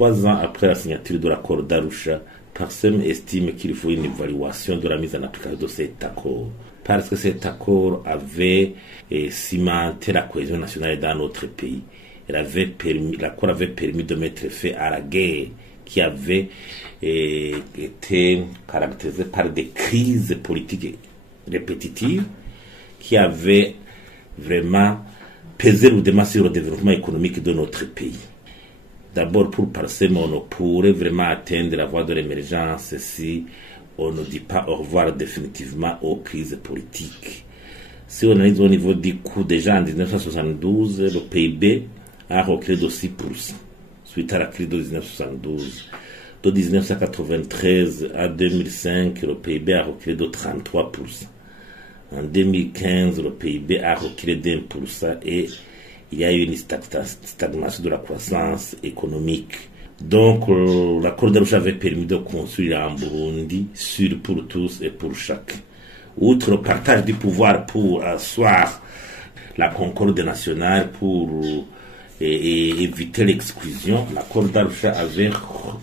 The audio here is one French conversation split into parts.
3 ans après la signature de l'accord d'Arusha, Parsem estime qu'il faut une évaluation de la mise en application de cet accord. Parce que cet accord avait cimenté la cohésion nationale dans notre pays. L'accord avait permis de mettre fin à la guerre qui avait été caractérisée par des crises politiques répétitives qui avaient vraiment pesé lourdement sur le développement économique de notre pays. D'abord, pour Parsem, on pourrait vraiment atteindre la voie de l'émergence si on ne dit pas au revoir définitivement aux crises politiques. Si on analyse au niveau du coût, déjà en 1972, le PIB a reculé de 6% suite à la crise de 1972. De 1993 à 2005, le PIB a reculé de 33%. En 2015, le PIB a reculé d'1% et il y a eu une stagnation de la croissance économique. Donc, l'accord d'Arusha avait permis de construire en Burundi sûr pour tous et pour chacun. Outre le partage du pouvoir pour asseoir la concorde nationale, pour éviter l'exclusion, l'accord d'Arusha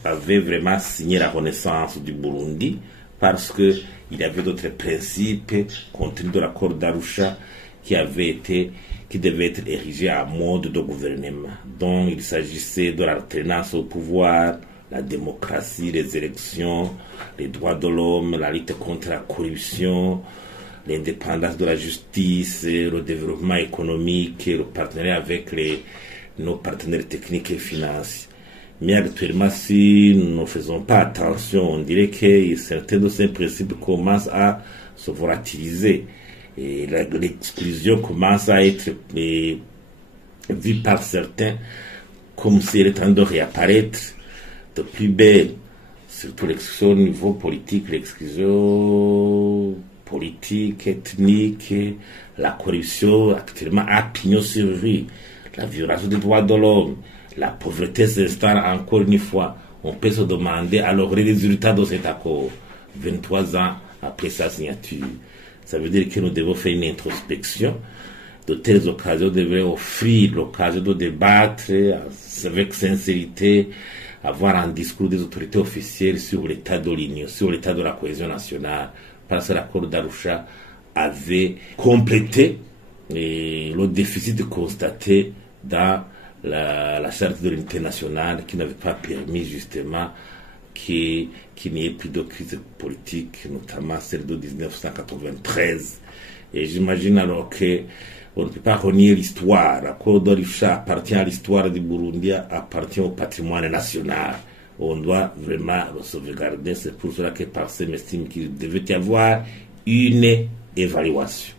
avait vraiment signé la renaissance du Burundi parce que il y avait d'autres principes contenus dans l'accord d'Arusha qui devaient être érigés en mode de gouvernement. Donc il s'agissait de l'alternance au pouvoir, la démocratie, les élections, les droits de l'homme, la lutte contre la corruption, l'indépendance de la justice, le développement économique, le partenariat avec nos partenaires techniques et financiers. Mais actuellement, si nous ne faisons pas attention, on dirait que certains de ces principes commencent à se volatiliser. Et l'exclusion commence à être vue par certains comme si elle est en train de réapparaître de plus belle. Surtout l'exclusion au niveau politique, l'exclusion politique, ethnique, la corruption actuellement a pignon sur rue, la violation des droits de l'homme, la pauvreté s'installe encore une fois. On peut se demander alors les résultats de cet accord 23 ans après sa signature. Ça veut dire que nous devons faire une introspection. De telles occasions devraient offrir l'occasion de débattre avec sincérité, avoir un discours des autorités officielles sur l'état de l'Union, sur l'état de la cohésion nationale, parce que l'accord d'Arusha avait complété le déficit constaté dans la charte de l'unité nationale qui n'avait pas permis justement qu'il n'y ait plus de crise politique, notamment celle de 1993. Et j'imagine alors qu'on ne peut pas renier l'histoire. L'accord d'Arusha appartient à l'histoire du Burundi, appartient au patrimoine national. On doit vraiment le sauvegarder. C'est pour cela que Parsem estime qu'il devait y avoir une évaluation.